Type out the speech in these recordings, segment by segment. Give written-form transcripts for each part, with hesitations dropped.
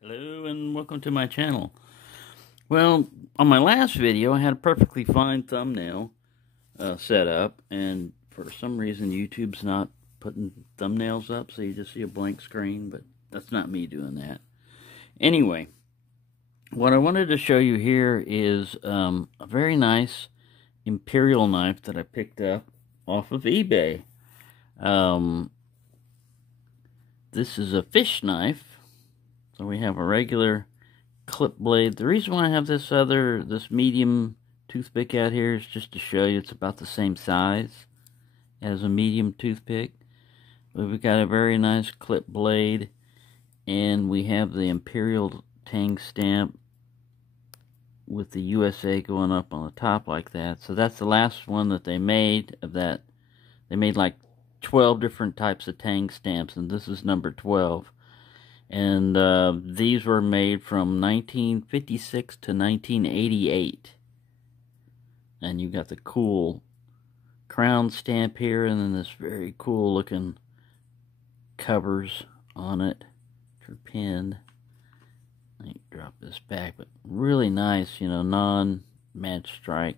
Hello and welcome to my channel. Well, on my last video I had a perfectly fine thumbnail set up, and for some reason YouTube's not putting thumbnails up, so you just see a blank screen, but that's not me doing that. Anyway, what I wanted to show you here is a very nice Imperial knife that I picked up off of eBay. This is a fish knife. So we have a regular clip blade. The reason why I have this medium toothpick out here is just to show you it's about the same size as a medium toothpick. But we've got a very nice clip blade, and we have the Imperial tang stamp with the USA going up on the top like that. So that's the last one that they made of that. They made like 12 different types of tang stamps, and this is number 12. And these were made from 1956 to 1988. And you got the cool crown stamp here, and then this very cool looking covers on it for pinned. Let me drop this back, but really nice, you know, non-match strike.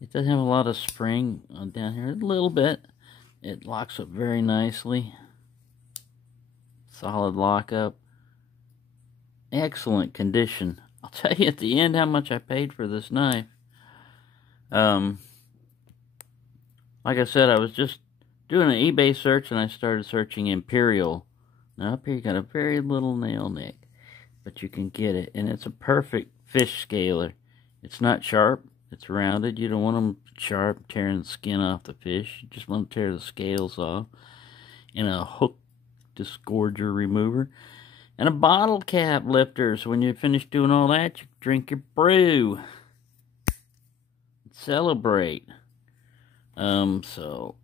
It does have a lot of spring on down here, a little bit. It locks up very nicely. Solid lockup. Excellent condition. I'll tell you at the end how much I paid for this knife. Like I said, I was just doing an eBay search and I started searching Imperial. Now up here you got a very little nail nick, but you can get it, and it's a perfect fish scaler. It's not sharp, it's rounded. You don't want them sharp, tearing the skin off the fish. You just want to tear the scales off. And a hook disgorger remover, and a bottle cap lifter, so when you finish doing all that, you drink your brew, celebrate. So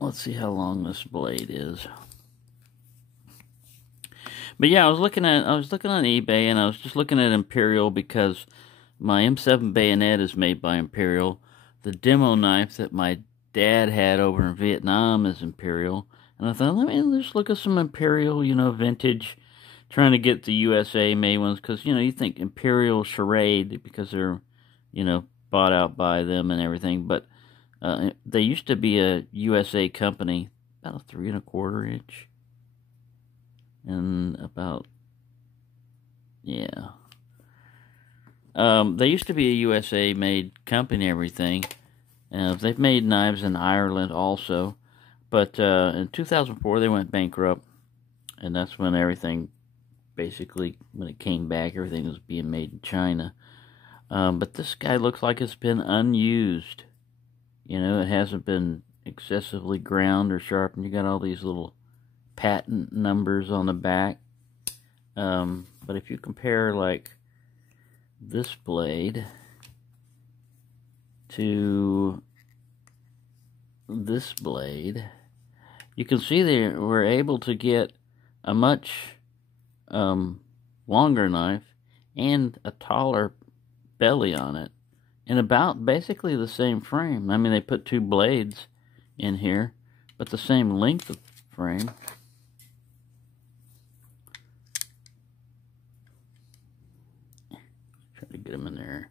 let's see how long this blade is. But yeah, I was looking on eBay, and I was just looking at Imperial because my M7 bayonet is made by Imperial. The demo knife that my dad had over in Vietnam is Imperial. And I thought, let me just look at some Imperial, you know, vintage, trying to get the USA made ones, because, you know, you think Imperial Charade because they're, you know, bought out by them and everything, but they used to be a USA company, about a 3 1/4 inch, and about, yeah. They used to be a USA made company and everything. They've made knives in Ireland also. But in 2004, they went bankrupt, and that's when everything, basically, when it came back, everything was being made in China. But this guy looks like it's been unused. You know, it hasn't been excessively ground or sharpened. You got all these little patent numbers on the back. But if you compare, like, this blade to this blade, you can see they were able to get a much longer knife and a taller belly on it, in about basically the same frame. I mean, they put 2 blades in here, but the same length of frame. Try to get them in there.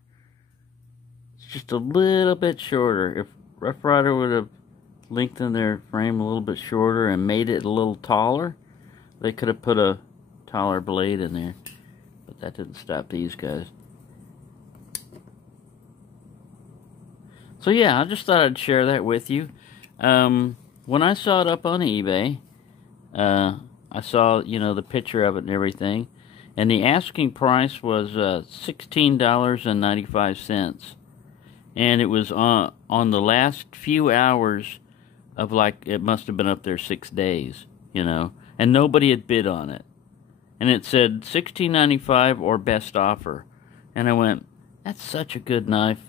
It's just a little bit shorter. If Rough Rider would have lengthened their frame a little bit shorter and made it a little taller, they could have put a taller blade in there, but that didn't stop these guys. So yeah, I just thought I'd share that with you. When I saw it up on eBay, I saw, you know, the picture of it and everything, and the asking price was $16.95, and it was on the last few hours of, like, it must have been up there 6 days, you know, and nobody had bid on it. And it said $16.95 or best offer. And I went, that's such a good knife.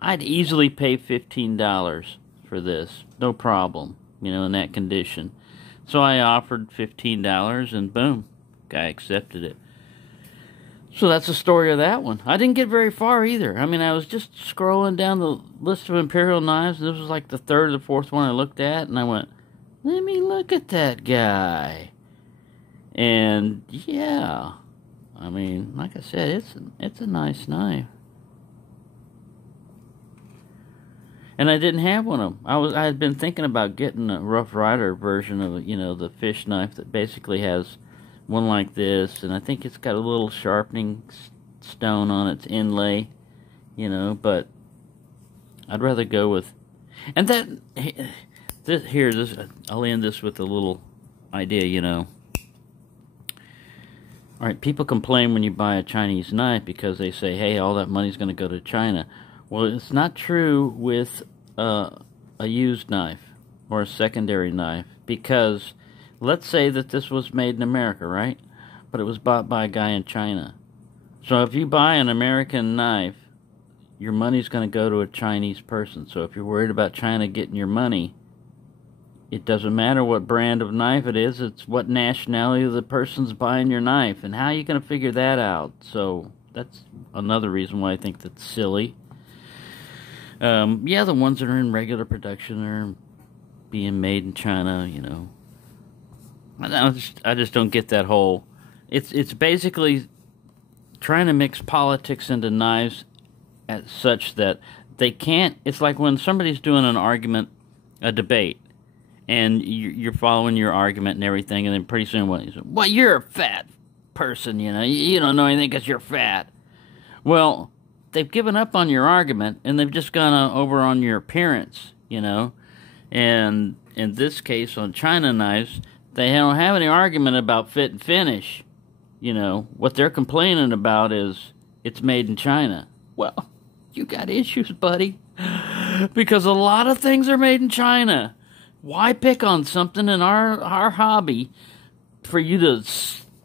I'd easily pay $15 for this, no problem, you know, in that condition. So I offered $15, and boom, guy accepted it. So that's the story of that one. I didn't get very far either. I mean, I was just scrolling down the list of Imperial knives. This was like the 3rd or 4th one I looked at, and I went, let me look at that guy. And yeah, I mean, like I said, it's a nice knife. And I didn't have one of them. I had been thinking about getting a Rough Rider version of, you know, the fish knife that basically has one like this, and I think it's got a little sharpening stone on its inlay, you know, but I'd rather go with, and that, I'll end this with a little idea, you know. Alright, people complain when you buy a Chinese knife because they say, hey, all that money's going to go to China. Well, it's not true with a used knife or a secondary knife, because let's say that this was made in America, right? But it was bought by a guy in China. So if you buy an American knife, your money's going to go to a Chinese person. So if you're worried about China getting your money, it doesn't matter what brand of knife it is, it's what nationality of the person's buying your knife. And how are you going to figure that out? So that's another reason why I think that's silly. Yeah, the ones that are in regular production are being made in China, you know. I just don't get that whole... It's basically trying to mix politics into knives at such that they can't... It's like when somebody's doing an argument, a debate, and you're following your argument and everything, and then pretty soon, well, you're a fat person, you know. You don't know anything because you're fat. Well, they've given up on your argument, and they've just gone over on your appearance, you know. And in this case, on China knives, they don't have any argument about fit and finish. You know, what they're complaining about is it's made in China. Well, you got issues, buddy. Because a lot of things are made in China. Why pick on something in our hobby for you to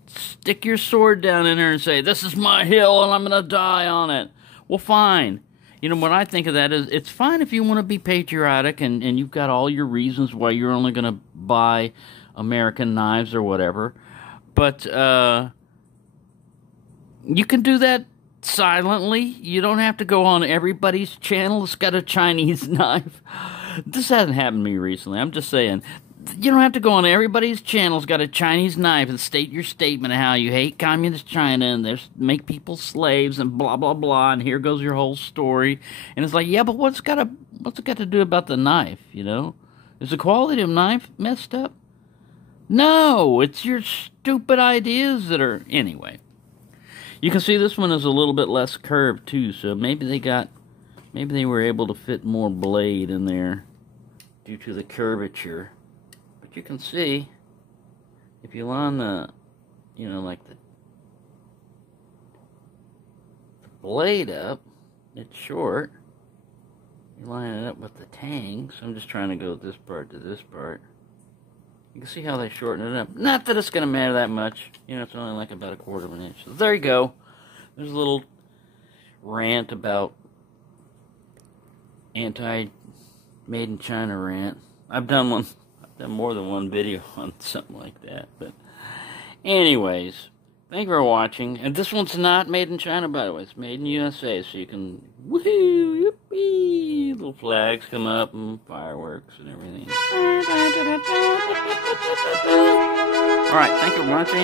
stick your sword down in there and say, this is my hill and I'm going to die on it? Well, fine. You know, what I think of that is, it's fine if you want to be patriotic and you've got all your reasons why you're only going to buy American knives or whatever. But you can do that silently. You don't have to go on everybody's channel that's got a Chinese knife. This hasn't happened to me recently. I'm just saying, you don't have to go on everybody's channel that's got a Chinese knife and state your statement of how you hate communist China and they make people slaves and blah blah blah, and here goes your whole story. And it's like, yeah, but what's it got to do about the knife? You know, is the quality of the knife messed up? No, it's your stupid ideas that are... Anyway, you can see this one is a little bit less curved too, so maybe they were able to fit more blade in there due to the curvature. But you can see, if you line the, you know, like the blade up, it's short. You line it up with the tang, so I'm just trying to go this part to this part. You can see how they shorten it up. Not that it's going to matter that much. You know, it's only like about 1/4 of an inch. So there you go. There's a little rant about anti-made in China rant. I've done more than one video on something like that. But anyways, thank you for watching. And this one's not made in China, by the way. It's made in USA, so you can, woohoo, yippee, little flags come up and fireworks and everything. Alright, thank you for watching.